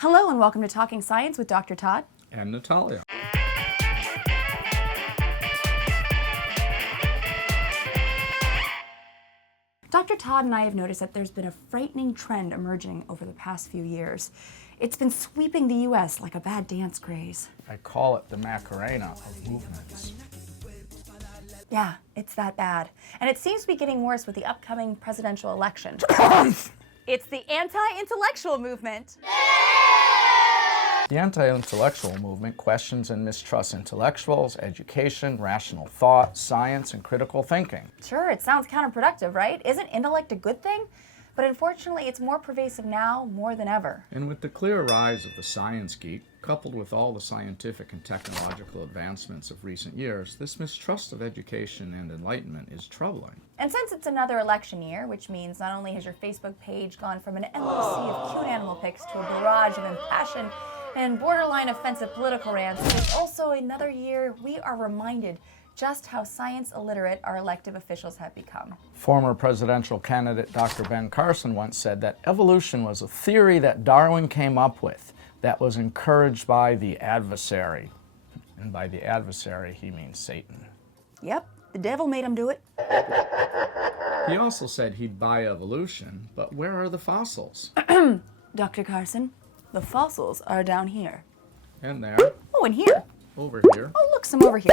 Hello and welcome to Talking Science with Dr. Todd and Natalia. Dr. Todd and I have noticed that there's been a frightening trend emerging over the past few years. It's been sweeping the U.S. like a bad dance craze. I call it the Macarena of movements. Yeah, it's that bad. And it seems to be getting worse with the upcoming presidential election. It's the Anti-Intellectual Movement. The anti-intellectual movement questions and mistrusts intellectuals, education, rational thought, science, and critical thinking. Sure, it sounds counterproductive, right? Isn't intellect a good thing? But unfortunately, it's more pervasive now more than ever. And with the clear rise of the science geek, coupled with all the scientific and technological advancements of recent years, this mistrust of education and enlightenment is troubling. And since it's another election year, which means not only has your Facebook page gone from an endless sea of cute animal pics to a barrage of impassioned and borderline offensive political rants, it's also another year we are reminded just how science illiterate our elected officials have become. Former presidential candidate Dr. Ben Carson once said that evolution was a theory that Darwin came up with that was encouraged by the adversary. And by the adversary, he means Satan. Yep, the devil made him do it. He also said he'd buy evolution, but where are the fossils? Dr. Carson, the fossils are down here. And there. Oh, and here. Over here. Oh, look, some over here.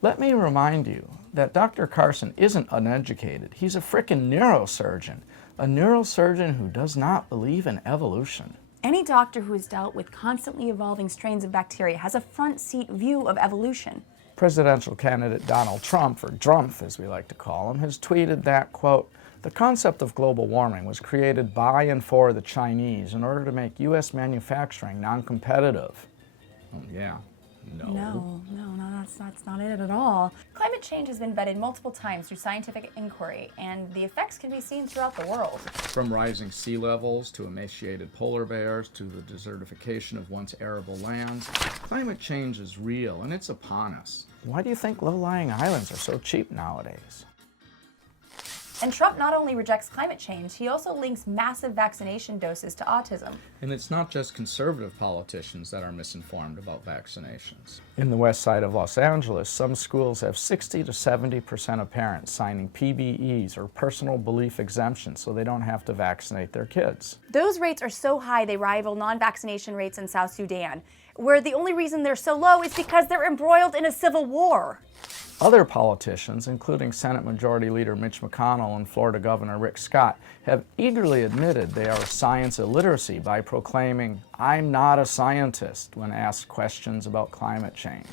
Let me remind you that Dr. Carson isn't uneducated. He's a frickin' neurosurgeon. A neurosurgeon who does not believe in evolution. Any doctor who has dealt with constantly evolving strains of bacteria has a front seat view of evolution. Presidential candidate Donald Trump, or Drumpf as we like to call him, has tweeted that, quote, "The concept of global warming was created by and for the Chinese in order to make U.S. manufacturing non-competitive." Oh, yeah. No, that's not it at all. Climate change has been vetted multiple times through scientific inquiry, and the effects can be seen throughout the world. From rising sea levels to emaciated polar bears to the desertification of once arable lands, climate change is real and it's upon us. Why do you think low-lying islands are so cheap nowadays? And Trump not only rejects climate change, he also links massive vaccination doses to autism. And it's not just conservative politicians that are misinformed about vaccinations. In the west side of Los Angeles, some schools have 60 to 70% of parents signing PBEs or personal belief exemptions so they don't have to vaccinate their kids. Those rates are so high they rival non-vaccination rates in South Sudan, where the only reason they're so low is because they're embroiled in a civil war. Other politicians, including Senate Majority Leader Mitch McConnell and Florida Governor Rick Scott, have eagerly admitted they are science illiteracy by proclaiming, "I'm not a scientist," when asked questions about climate change.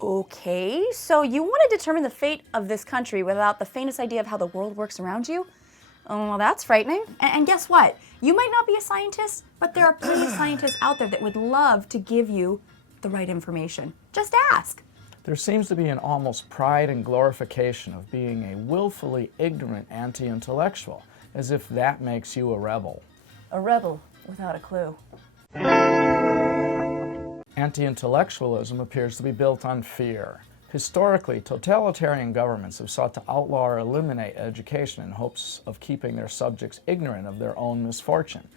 Okay, so you want to determine the fate of this country without the faintest idea of how the world works around you? Oh, well, that's frightening. And guess what? You might not be a scientist, but there are plenty of scientists out there that would love to give you the right information. Just ask. There seems to be an almost pride and glorification of being a willfully ignorant anti-intellectual, as if that makes you a rebel. A rebel without a clue. Anti-intellectualism appears to be built on fear. Historically, totalitarian governments have sought to outlaw or eliminate education in hopes of keeping their subjects ignorant of their own misfortune.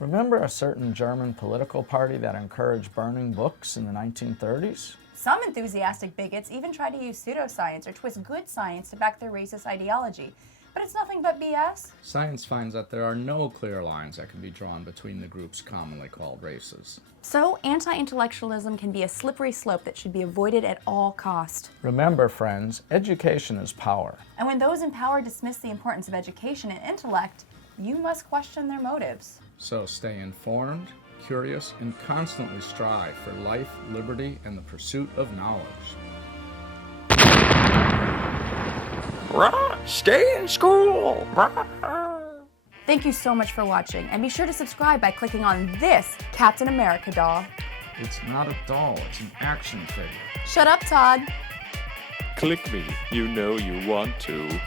Remember a certain German political party that encouraged burning books in the 1930s? Some enthusiastic bigots even try to use pseudoscience or twist good science to back their racist ideology. But it's nothing but BS. Science finds that there are no clear lines that can be drawn between the groups commonly called races. So, anti-intellectualism can be a slippery slope that should be avoided at all cost. Remember, friends, education is power. And when those in power dismiss the importance of education and intellect, you must question their motives. So stay informed, curious, and constantly strive for life, liberty, and the pursuit of knowledge. Stay in school. Thank you so much for watching, and be sure to subscribe by clicking on this Captain America doll. It's not a doll, it's an action figure. Shut up, Todd. Click me, you know you want to.